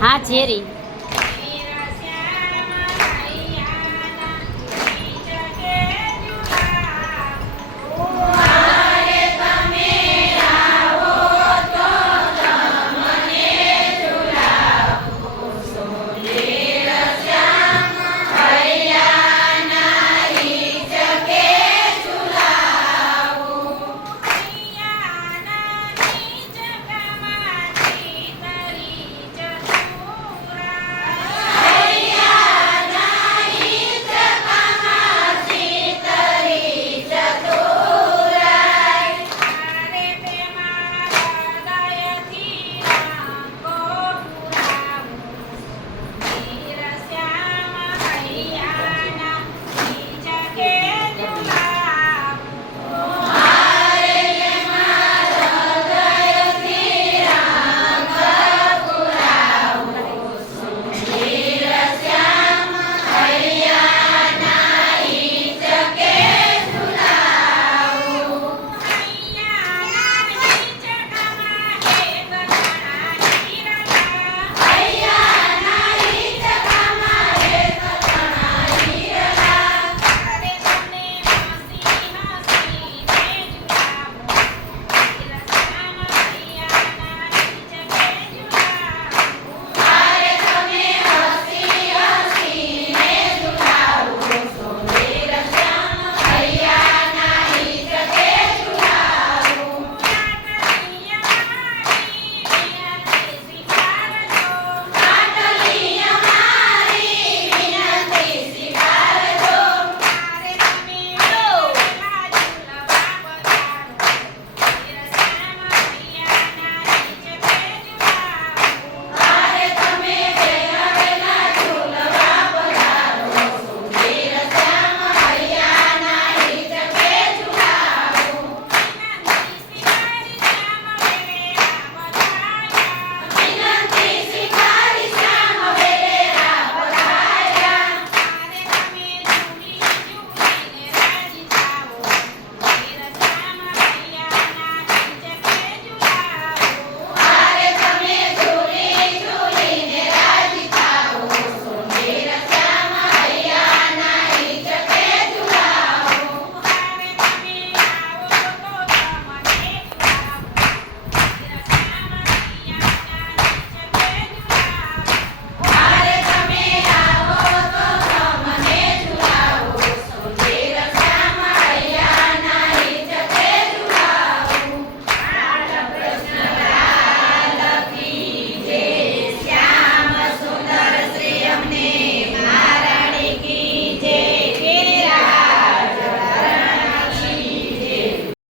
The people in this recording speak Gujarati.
હા ઝેરી.